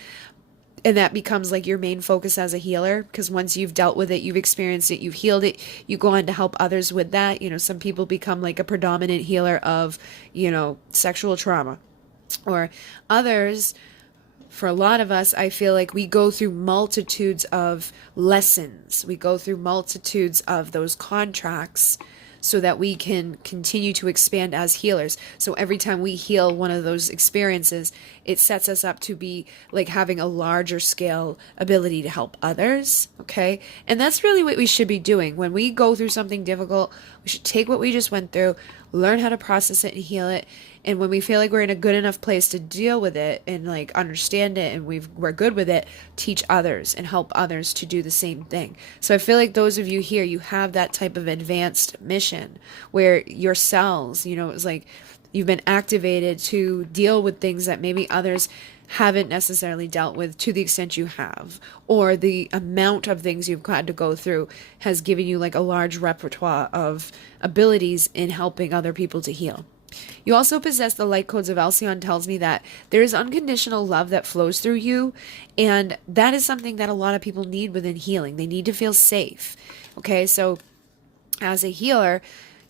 and that becomes like your main focus as a healer, because once you've dealt with it, you've experienced it, you've healed it, you go on to help others with that. Some people become like a predominant healer of, sexual trauma, or others. For a lot of us, I feel like we go through multitudes of lessons. We go through multitudes of those contracts so that we can continue to expand as healers. So every time we heal one of those experiences, it sets us up to be like having a larger scale ability to help others. Okay. And that's really what we should be doing. When we go through something difficult, we should take what we just went through, learn how to process it and heal it. And when we feel like we're in a good enough place to deal with it and like understand it and we're good with it, teach others and help others to do the same thing. So I feel like those of you here, you have that type of advanced mission where your cells, it's like you've been activated to deal with things that maybe others haven't necessarily dealt with to the extent you have, or the amount of things you've had to go through has given you like a large repertoire of abilities in helping other people to heal. You also possess the light codes of ALCYONE. Tells me that there is unconditional love that flows through you, and that is something that a lot of people need within healing. They need to feel safe. Okay, so as a healer,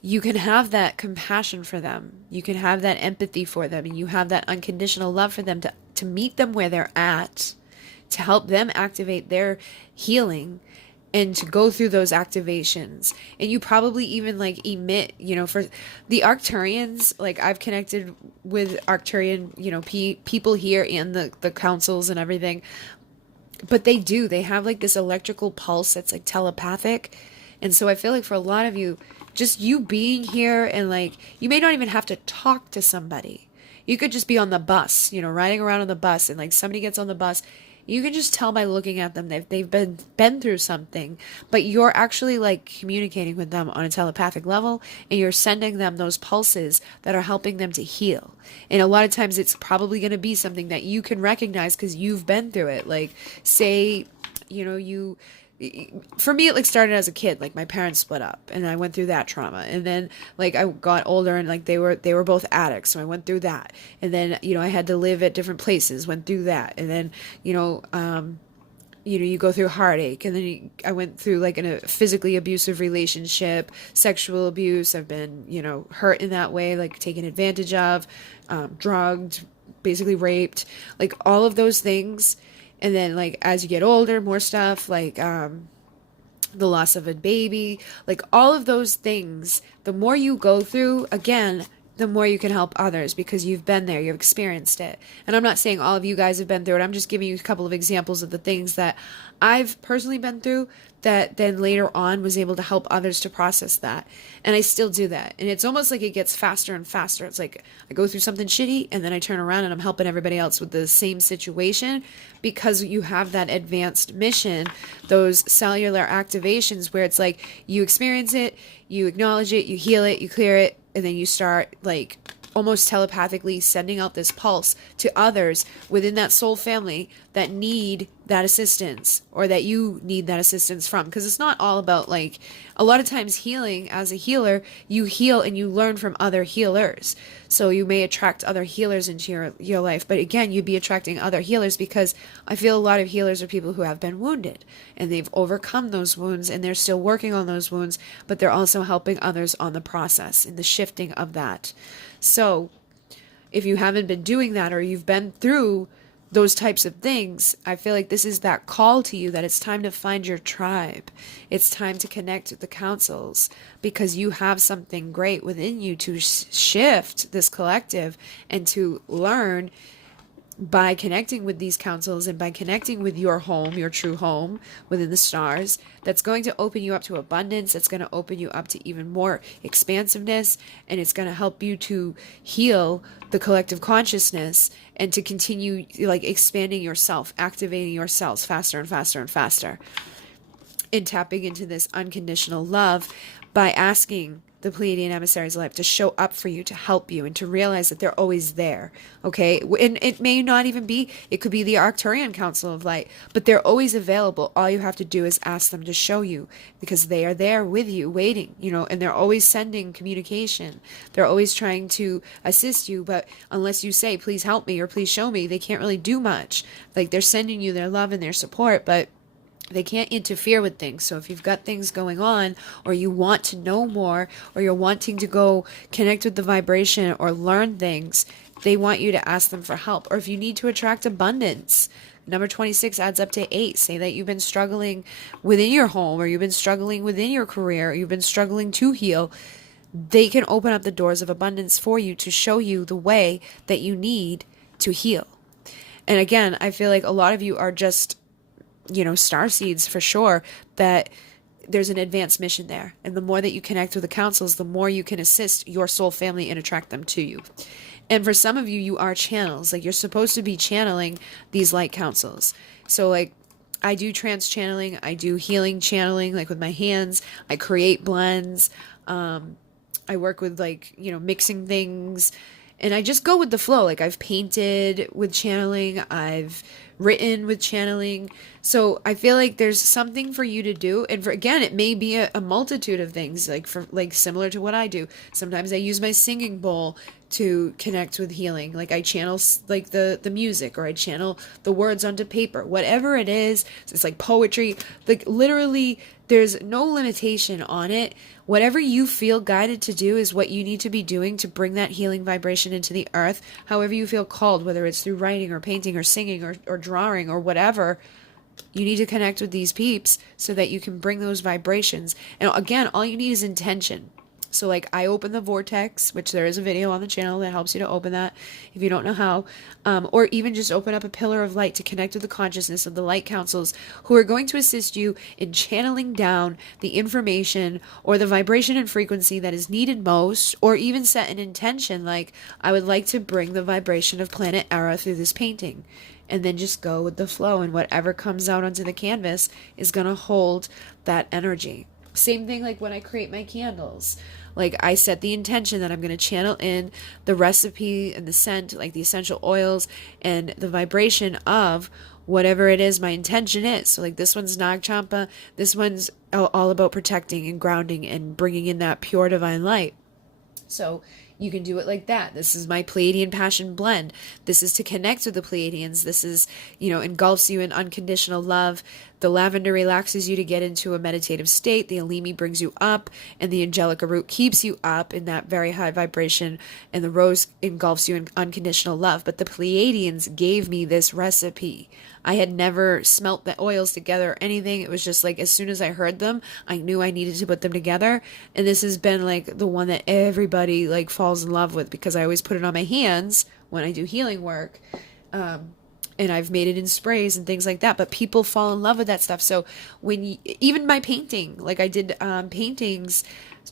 you can have that compassion for them. You can have that empathy for them, and you have that unconditional love for them to meet them where they're at, to help them activate their healing and to go through those activations. And you probably even like emit, for the Arcturians, like I've connected with Arcturian, people here and the councils and everything. But they have like this electrical pulse that's like telepathic. And so I feel like for a lot of you, just you being here and like, you may not even have to talk to somebody. You could just be on the bus, riding around on the bus, and like somebody gets on the bus. You can just tell by looking at them that they've been through something, but you're actually like communicating with them on a telepathic level, and you're sending them those pulses that are helping them to heal. And a lot of times it's probably going to be something that you can recognize because you've been through it. Like say, for me, it like started as a kid. Like my parents split up and I went through that trauma, and then like I got older and like they were both addicts, so I went through that. And then I had to live at different places, went through that. And then you go through heartache, and then I went through like in a physically abusive relationship, sexual abuse. I've been hurt in that way, like taken advantage of, drugged, basically raped, like all of those things. And then like as you get older, more stuff like the loss of a baby, like all of those things, the more you go through, again, the more you can help others because you've been there, you've experienced it. And I'm not saying all of you guys have been through it. I'm just giving you a couple of examples of the things that I've personally been through that then later on was able to help others to process that. And I still do that. And it's almost like it gets faster and faster. It's like I go through something shitty and then I turn around and I'm helping everybody else with the same situation because you have that advanced mission, those cellular activations where it's like you experience it, you acknowledge it, you heal it, you clear it, and then you start like almost telepathically sending out this pulse to others within that soul family that need that assistance or that you need that assistance from. Because it's not all about like, a lot of times healing as a healer, you heal and you learn from other healers. So you may attract other healers into your life. But again, you'd be attracting other healers because I feel a lot of healers are people who have been wounded and they've overcome those wounds and they're still working on those wounds, but they're also helping others on the process in the shifting of that. So if you haven't been doing that or you've been through those types of things, I feel like this is that call to you that it's time to find your tribe. It's time to connect with the councils because you have something great within you to shift this collective and to learn by connecting with these councils and by connecting with your home, your true home within the stars, that's going to open you up to abundance. That's going to open you up to even more expansiveness, and it's going to help you to heal the collective consciousness and to continue like expanding yourself, activating yourselves faster and faster and faster, and tapping into this unconditional love by asking the Pleiadian emissaries of life to show up for you, to help you, and to realize that they're always there. Okay, and it may not even be, it could be the Arcturian Council of Light, but they're always available. All you have to do is ask them to show you, because they are there with you, waiting, and they're always sending communication. They're always trying to assist you, but unless you say, please help me or please show me, they can't really do much. Like, they're sending you their love and their support, but they can't interfere with things. So if you've got things going on, or you want to know more, or you're wanting to go connect with the vibration or learn things, they want you to ask them for help. Or if you need to attract abundance, number 26 adds up to 8. Say that you've been struggling within your home, or you've been struggling within your career, or you've been struggling to heal. They can open up the doors of abundance for you to show you the way that you need to heal. And again, I feel like a lot of you are just star seeds for sure, that there's an advanced mission there. And the more that you connect with the councils, the more you can assist your soul family and attract them to you. And for some of you, you are channels. Like, you're supposed to be channeling these light councils. So like, I do trance channeling, I do healing channeling, like with my hands, I create blends, I work with mixing things, and I just go with the flow. Like, I've painted with channeling, I've written with channeling. So I feel like there's something for you to do. And again, it may be a multitude of things, like similar to what I do. Sometimes I use my singing bowl to connect with healing. Like, I channel like the music, or I channel the words onto paper, whatever it is. It's like poetry, like literally there's no limitation on it. Whatever you feel guided to do is what you need to be doing to bring that healing vibration into the earth. However you feel called, whether it's through writing or painting or singing or drawing or whatever, you need to connect with these peeps so that you can bring those vibrations. And again, all you need is intention. So like, I open the vortex, which there is a video on the channel that helps you to open that if you don't know how, or even just open up a pillar of light to connect with the consciousness of the light councils, who are going to assist you in channeling down the information or the vibration and frequency that is needed most, or even set an intention like, I would like to bring the vibration of planet Era through this painting. And then just go with the flow, and whatever comes out onto the canvas is going to hold that energy. Same thing like when I create my candles. Like, I set the intention that I'm going to channel in the recipe and the scent, like the essential oils and the vibration of whatever it is my intention is. So like, this one's Nag Champa. This one's all about protecting and grounding and bringing in that pure divine light. So you can do it like that. This is my Pleiadian Passion Blend. This is to connect with the Pleiadians. This is, engulfs you in unconditional love. The lavender relaxes you to get into a meditative state. The alimi brings you up, and the angelica root keeps you up in that very high vibration, and the rose engulfs you in unconditional love. But the Pleiadians gave me this recipe. I had never smelt the oils together or anything. It was just like, as soon as I heard them, I knew I needed to put them together. And this has been like the one that everybody like falls in love with, because I always put it on my hands when I do healing work. And I've made it in sprays and things like that, but people fall in love with that stuff. So even my painting, like I did paintings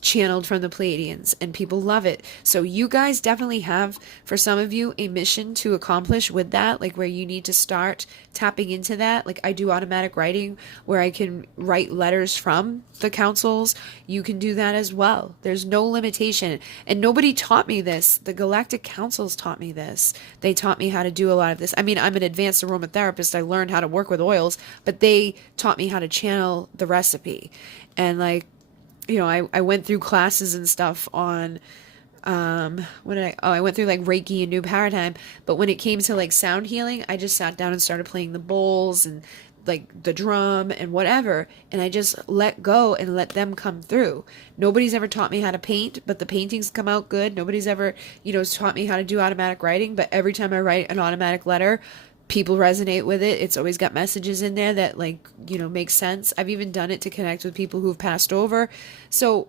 channeled from the Pleiadians, and people love it. So you guys definitely have, for some of you, a mission to accomplish with that, like where you need to start tapping into that. Like, I do automatic writing where I can write letters from the councils. You can do that as well. There's no limitation. And nobody taught me this. The galactic councils taught me this. They taught me how to do a lot of this. I mean, I'm an advanced aromatherapist. I learned how to work with oils, but they taught me how to channel the recipe. And like, I went through classes and stuff on, I went through like Reiki and New Paradigm, but when it came to like sound healing, I just sat down and started playing the bowls and like the drum and whatever, and I just let go and let them come through. Nobody's ever taught me how to paint, but the paintings come out good. Nobody's ever, taught me how to do automatic writing, but every time I write an automatic letter, people resonate with it. It's always got messages in there that make sense. I've even done it to connect with people who've passed over. So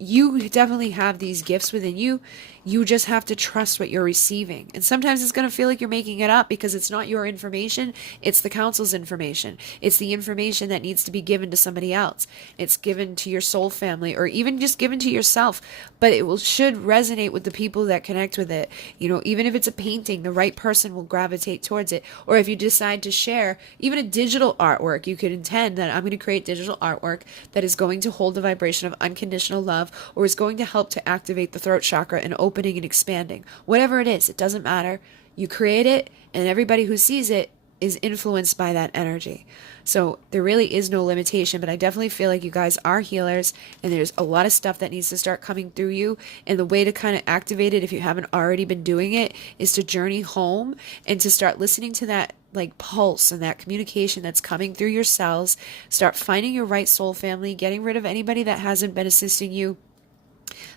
you definitely have these gifts within you. You just have to trust what you're receiving. And sometimes it's going to feel like you're making it up, because it's not your information. It's the council's information. It's the information that needs to be given to somebody else. It's given to your soul family, or even just given to yourself. But it should resonate with the people that connect with it. Even if it's a painting, the right person will gravitate towards it. Or if you decide to share even a digital artwork, you could intend that I'm going to create digital artwork that is going to hold the vibration of unconditional love of, or is going to help to activate the throat chakra and opening and expanding. Whatever it is, it doesn't matter. You create it, and everybody who sees it is influenced by that energy. So there really is no limitation, but I definitely feel like you guys are healers, and there's a lot of stuff that needs to start coming through you. And the way to kind of activate it, if you haven't already been doing it, is to journey home and to start listening to that like pulse and that communication that's coming through your cells. Start finding your right soul family, getting rid of anybody that hasn't been assisting you.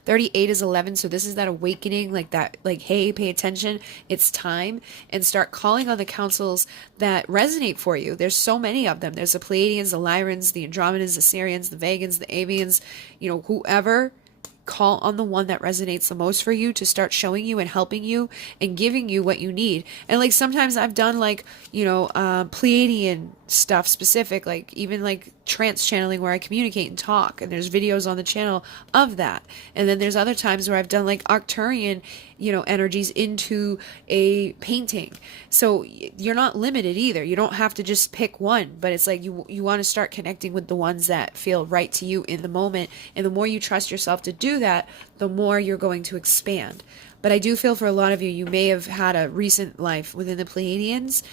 38 is 11, so this is that awakening, like that, like, hey, pay attention, it's time, and start calling on the councils that resonate for you. There's so many of them. There's the Pleiadians, the Lyrans, the Andromedans, the Sirians, the Vegans, the Avians, whoever. Call on the one that resonates the most for you to start showing you and helping you and giving you what you need. And like sometimes I've done like, Pleiadian stuff specific, like even like trance channeling where I communicate and talk, and there's videos on the channel of that. And then there's other times where I've done like Arcturian, energies into a painting. So you're not limited either. You don't have to just pick one, but it's like you want to start connecting with the ones that feel right to you in the moment. And the more you trust yourself to do that, the more you're going to expand. But I do feel for a lot of you, you may have had a recent life within the Pleiadians,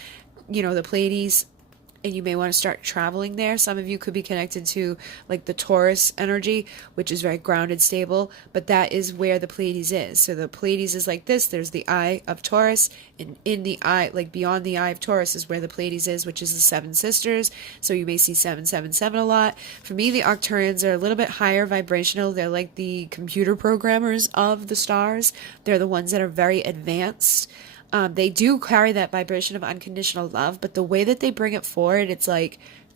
the Pleiades, and you may want to start traveling there. Some of you could be connected to like the Taurus energy, which is very grounded, stable, but that is where the Pleiades is. So the Pleiades is like this. There's the eye of Taurus, and in the eye, like beyond the eye of Taurus, is where the Pleiades is, which is the seven sisters. So you may see 777 a lot. For me, the Arcturians are a little bit higher vibrational. They're like the computer programmers of the stars. They're the ones that are very advanced. They do carry that vibration of unconditional love, but the way that they bring it forward, it's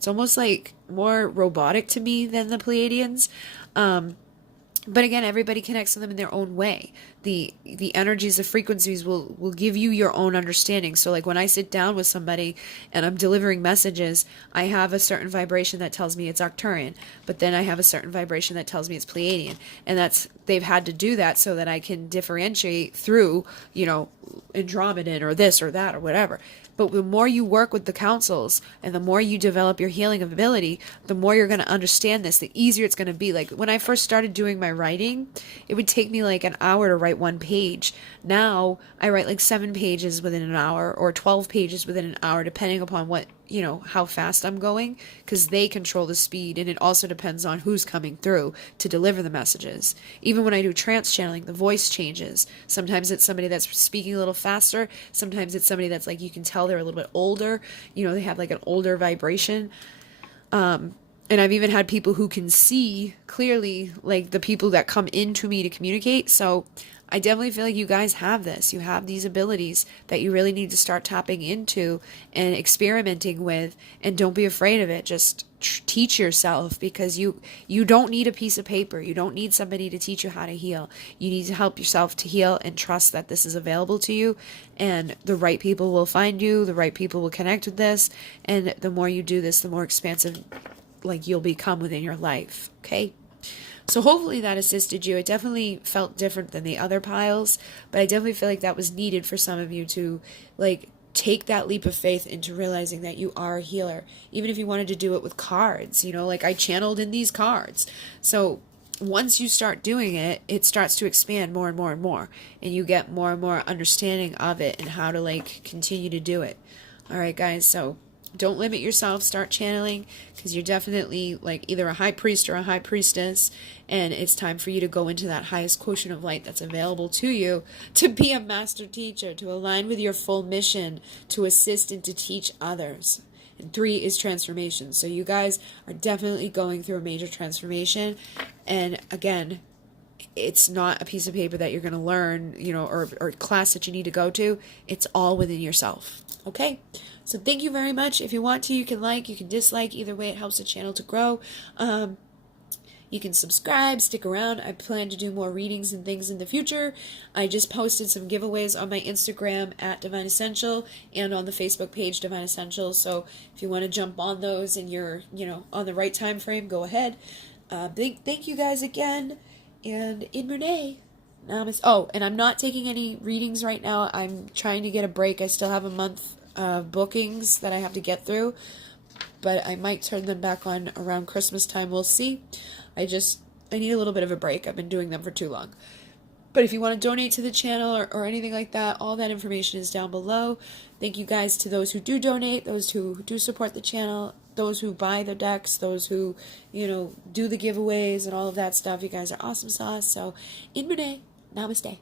almost like more robotic to me than the Pleiadians. But again, everybody connects to them in their own way. The energies, the frequencies will give you your own understanding. So like when I sit down with somebody and I'm delivering messages, I have a certain vibration that tells me it's Arcturian, but then I have a certain vibration that tells me it's Pleiadian. And they've had to do that so that I can differentiate through, Andromedan or this or that or whatever. But the more you work with the councils and the more you develop your healing ability, the more you're going to understand this, the easier it's going to be. Like when I first started doing my writing, it would take me like an hour to write one page. Now I write like 7 pages within an hour or 12 pages within an hour, depending upon what, how fast I'm going, because they control the speed, and it also depends on who's coming through to deliver the messages. Even when I do trance channeling, the voice changes. Sometimes it's somebody that's speaking a little faster. Sometimes it's somebody that's like, you can tell they're a little bit older. They have like an older vibration. And I've even had people who can see clearly, like the people that come into me to communicate. So I definitely feel like you guys have this. You have these abilities that you really need to start tapping into and experimenting with, and don't be afraid of it. Just teach yourself, because you don't need a piece of paper. You don't need somebody to teach you how to heal. You need to help yourself to heal and trust that this is available to you, and the right people will find you. The right people will connect with this, and the more you do this, the more expansive like you'll become within your life. Okay? So hopefully that assisted you. It definitely felt different than the other piles, but I definitely feel like that was needed for some of you to like take that leap of faith into realizing that you are a healer. Even if you wanted to do it with cards, like I channeled in these cards. So once you start doing it, it starts to expand more and more and more, and you get more and more understanding of it and how to like continue to do it. All right, guys. So don't limit yourself. Start channeling, because you're definitely like either a high priest or a high priestess, and it's time for you to go into that highest quotient of light that's available to you, to be a master teacher, to align with your full mission, to assist and to teach others. And 3 is transformation. So you guys are definitely going through a major transformation. And again, it's not a piece of paper that you're going to learn, or a class that you need to go to. It's all within yourself. Okay? So thank you very much. If you want to, you can like, you can dislike. Either way, it helps the channel to grow. You can subscribe, stick around. I plan to do more readings and things in the future. I just posted some giveaways on my Instagram at Divine Essential and on the Facebook page Divine Essential. So if you want to jump on those and you're, on the right time frame, go ahead. Thank you guys again. And in MUNAY. Oh, and I'm not taking any readings right now. I'm trying to get a break. I still have a month of bookings that I have to get through, but I might turn them back on around Christmas time. We'll see. I need a little bit of a break. I've been doing them for too long. But if you want to donate to the channel or anything like that, all that information is down below. Thank you guys to those who do donate, those who do support the channel, those who buy the decks, those who, do the giveaways and all of that stuff. You guys are awesome sauce. So, in MUNAY, namaste.